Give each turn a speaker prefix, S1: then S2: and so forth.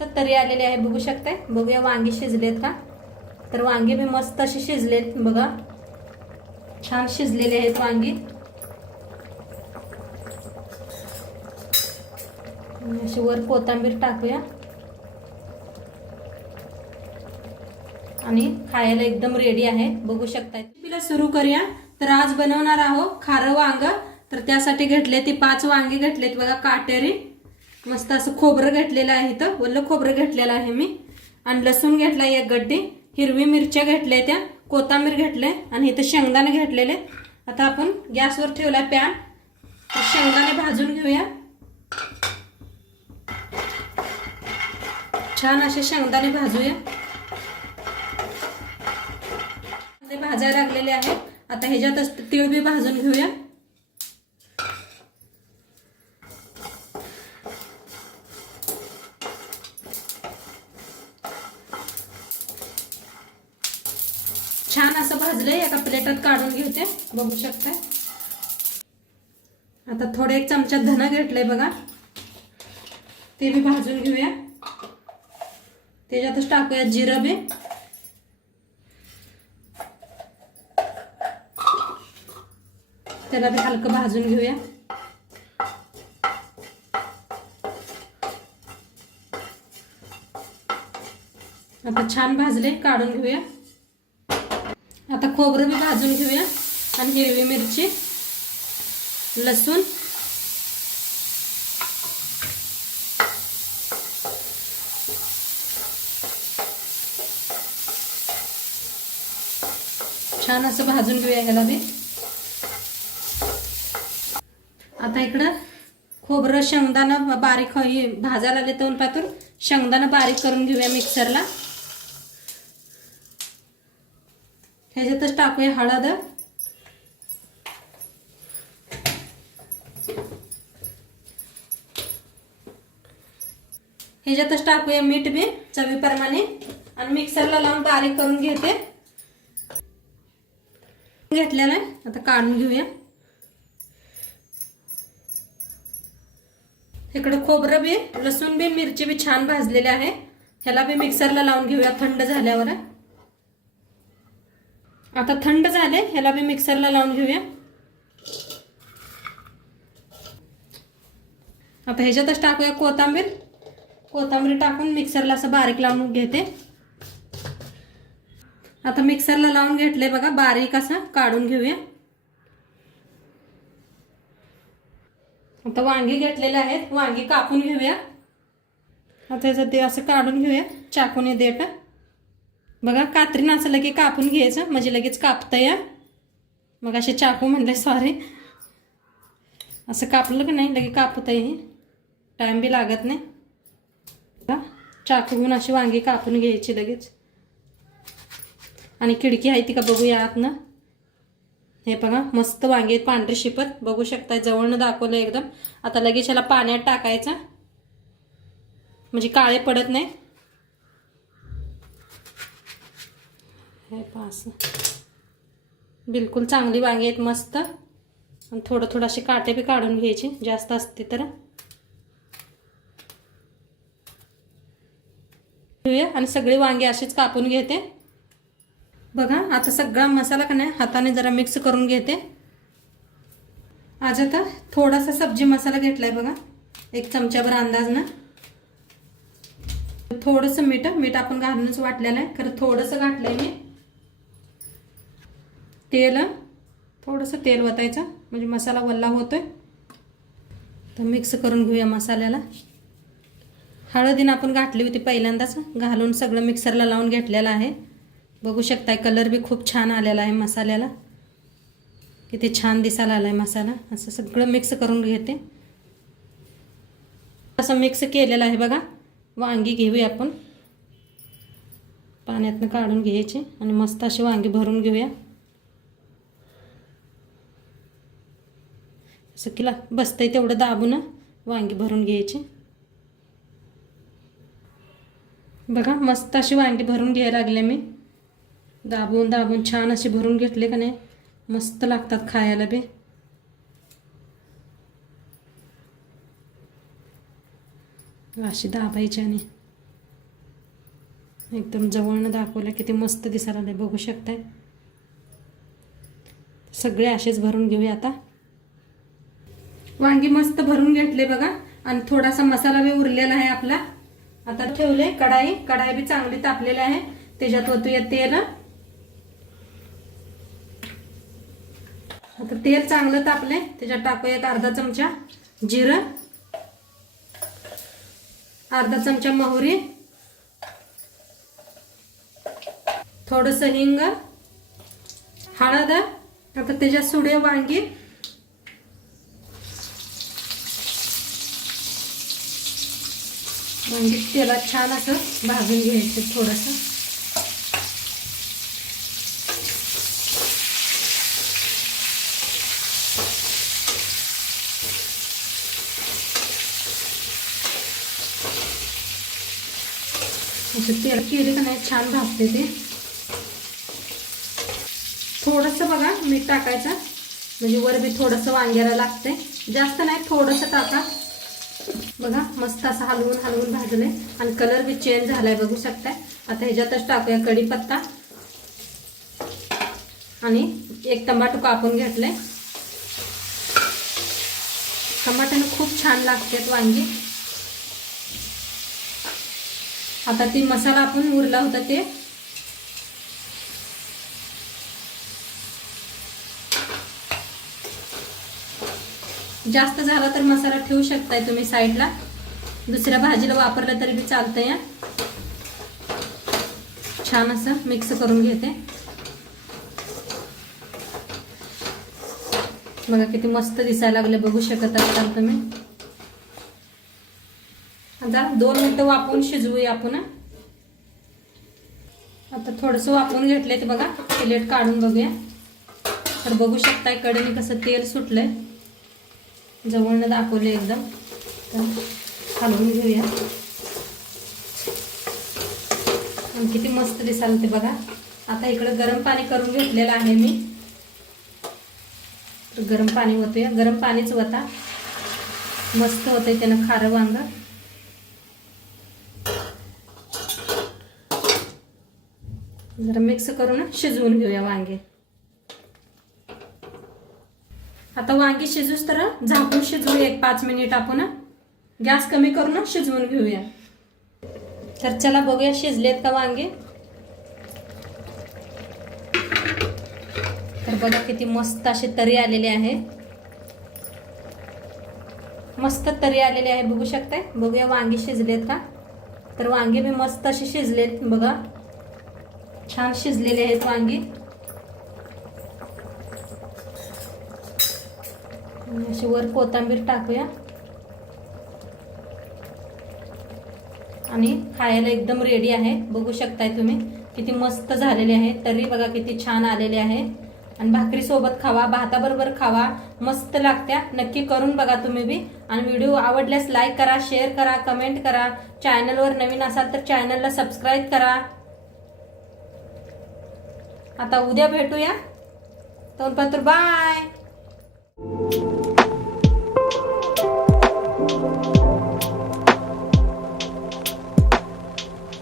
S1: तर तरी आलेले आहे. बघू शकताय? बघूया वांगी शिजलेत का? तर वांगी बी मस्त अशी शिजलेत. बघा. छान शिजलेले आहेत वांगी. अशी वर कोथिंबीर टाकूया. आणि खायला एकदम रेडी आहे. बघू शकताय. तिला सुरू करूया. तर आज बनवणार आहोत खारं वांग. तर त्यासाठी घेतले ती पाच वांगी घेतलेत. बघा काटेरी. मस्त असं खोबरं घेतलेलं आहे इथं. वल्ल खोबरं घेतलेलं आहे मी. आणि लसूण घेतला एक गड्डी हिरवी मिरच्या घेतल्या त्या कोथांबीर घेतलंय आणि इथं शेंगदाणे घेतलेले. आता आपण गॅसवर ठेवला पॅन. शेंगदाणे भाजून घेऊया. छान असे शेंगदाणे भाजूया. भाजायला लागलेले आहेत. आता ह्याच्यातच तीळ बी भाजून घेऊया छान असं भाजलंय एका प्लेटात काढून घेते. बघू शकते आता थोडे एक चमचा धन घेतलंय बघा. ते बी भाजून घेऊया. त्याच्यातच टाकूया जिरं बी. त्याला बी हलकं भाजून घेऊया. आता छान भाजले काढून घेऊया. आता खोबरं बी भाजून घेऊया आणि हिरवी मिरची लसूण. छान असं भाजून घेऊया ह्याला बी. आता इकडं खोबरं शेंगदाणं बारीक हे भाजायला आले तर पातून शेंगदाणं बारीक करून घेऊया मिक्सरला. ह्याच्यातच टाकूया हळद. ह्याच्यातच टाकूया मीठ बी चवीप्रमाणे. आणि मिक्सरला लावून बारीक करून घेते. घेतलेलं आहे आता काढून घेऊया. इकडं खोबरं बी लसूण बी मिरची बी छान भाजलेले आहे. ह्याला बी मिक्सरला लावून घेऊया थंड झाल्यावर. आता थंड झाले ह्याला मी मिक्सरला लावून घेऊया. आता ह्याच्यातच टाकूया कोथांबीर. कोथांबीर टाकून मिक्सरला असं बारीक लावून घेते. आता मिक्सरला लावून घेतले बघा बारीक असं काढून घेऊया. आता वांगी घेतलेले आहेत वांगी कापून घेऊया. आता त्याचं ते असं काढून घेऊया चाकूने देठ बघा कात्रीनं असं लगे कापून घ्यायचं. म्हणजे लगेच कापता या मग असे चाकू म्हणले सॉरी असं कापलं की नाही लगे कापता हे. टाईम बी लागत नाही. बघा, चाकू घेऊन अशी वांगी कापून घ्यायची लगेच. आणि खिडकी आहे ती का बघूया आतनं. हे बघा मस्त वांगे आहेत पांढरे शिपत. बघू शकता जवळनं दाखवलं एकदम. आता लगेच ह्याला पाण्यात टाकायचा. म्हणजे काळे पडत नाही. हे पास बिलकुल चांगली वांगी आहेत मस्त. आणि थोडं थोडं असे काटे बी काढून घ्यायचे जास्त असते तर. घेऊया आणि सगळी वांगे अशीच कापून घेते. बघा आता सगळा मसाला का नाही हाताने जरा मिक्स करून घेते. आज आता थोडासा सब्जी मसाला घेतलाय बघा एक चमच्याभर अंदाज ना थोडंसं मीठ मीठ आपण घालूनच वाटलेलं आहे खरं थोडंसं घातलंय मी. तेल थोडंसं तेल वतायचं. म्हणजे मसाला वल्ला होतोय. तर मिक्स करून घेऊया मसाल्याला. हळदीनं आपण घातली होती पहिल्यांदाच. घालून सगळं मिक्सरला लावून घेतलेलं आहे. बघू शकताय कलर बी खूप छान आलेला आहे मसाल्याला. किती छान दिसायला आला आहे मसाला. असं सगळं मिक्स करून घेते. असं मिक्स केलेलं आहे बघा. वांगी घेऊया आपण. पाण्यातनं काढून घ्यायचे. आणि मस्त अशी वांगी भरून घेऊया. असं बसतं बसतंय तेवढं दाबून वांगी भरून घ्यायची. बघा मस्त अशी वांगी भरून घ्यायला लागले मी. दाबून दाबून छान असे भरून घेतले का नाही? मस्त लागतात खायला बी. अशी दाबायची आणि एकदम जवळनं दाखवलं किती मस्त दिसायला नाही बघू शकताय? सगळे असेच भरून घेऊया आता. वांगी मस्त भरून घेतले बघा. आणि थोडासा मसाला बी उरलेला आहे आपला. आता ठेवले. कढाई. कढाई बी चांगली तापलेली आहे. त्याच्यात ओतूया तेल. आता तेल चांगलं तापले. त्याच्यात टाकूया एक अर्धा चमचा जिरं. अर्धा चमचा मोहरी. थोडस हिंग. हळद. आता त्याच्यात सुडे वांगी. म्हणजे तेलात छान असं भाजून घ्यायचं थोडस. असं म्हणजे तेल केले का नाही छान भाजते ते. थोडंसं बघा मीठ टाकायचं. म्हणजे वर बी थोडंसं वांग्याला लागतंय. जास्त नाही थोडंसं टाका. बघा मस्त असं हलवून हलवून भाजलंय आणि कलर बी चेंज झालाय बघू शकताय. आता ह्याच्यातच टाकूया कढीपत्ता. आणि एक टमाटो कापून घेतलंय. टमाट्याने खूप छान लागतात वांगी. आता ती मसाला आपण उरला होता ते जास्त झाला तर मसाला ठेवू शकताय तुम्ही साईडला. दुसऱ्या भाजीला वापरलं तरी बी चालतंय या छान असं मिक्स करून घेते. बघा किती मस्त दिसायला लागले बघू शकत असाल तुम्ही. आता दोन मिनटं वापरून शिजवूया आपण आता थोडंसं वापरून घेतलंय ते बघा प्लेट काढून बघूया. तर बघू शकताय कडेने कसं तेल सुटलंय. जवळनं दाखवले एकदम. तर हलवून घेऊया. आणि किती मस्त दिसाल ते बघा. आता इकडं गरम पाणी करून घेतलेलं आहे मी. तर गरम पाणी होतोय गरम पाणीच होता मस्त होतंय त्यानं खारं वांग. जरा मिक्स करून शिजवून घेऊया वांगे. आता वांगी शिजूस तर झाकून शिजवूया एक पाच मिनिट आपण गॅस कमी करून शिजवून घेऊया. तर चला बघूया शिजलेत का वांगे? तर बघा किती मस्त असे तरी आलेले आहे मस्त तरी आलेले आहे बघू शकताय? बघूया वांगी शिजलेत का? तर वांगे बी मस्त असे शिजलेत बघा. छान शिजलेले आहेत वांगी. आणि अशी वर कोथिंबीर टाकूया. आणि खायला एकदम रेडी आहे. बघू शकताय तुम्ही किती मस्त झालेले आहे. तरी बघा किती छान आलेले आहे. आणि भाकरीसोबत खावा भाताबरोबर खावा. मस्त लागत्या. नक्की करून बघा तुम्ही बी. आणि व्हिडिओ आवडल्यास लाईक करा शेअर करा कमेंट करा. चॅनलवर नवीन असाल तर चॅनलला सबस्क्राईब करा. आता उद्या भेटूया. तोपर्यंत बाय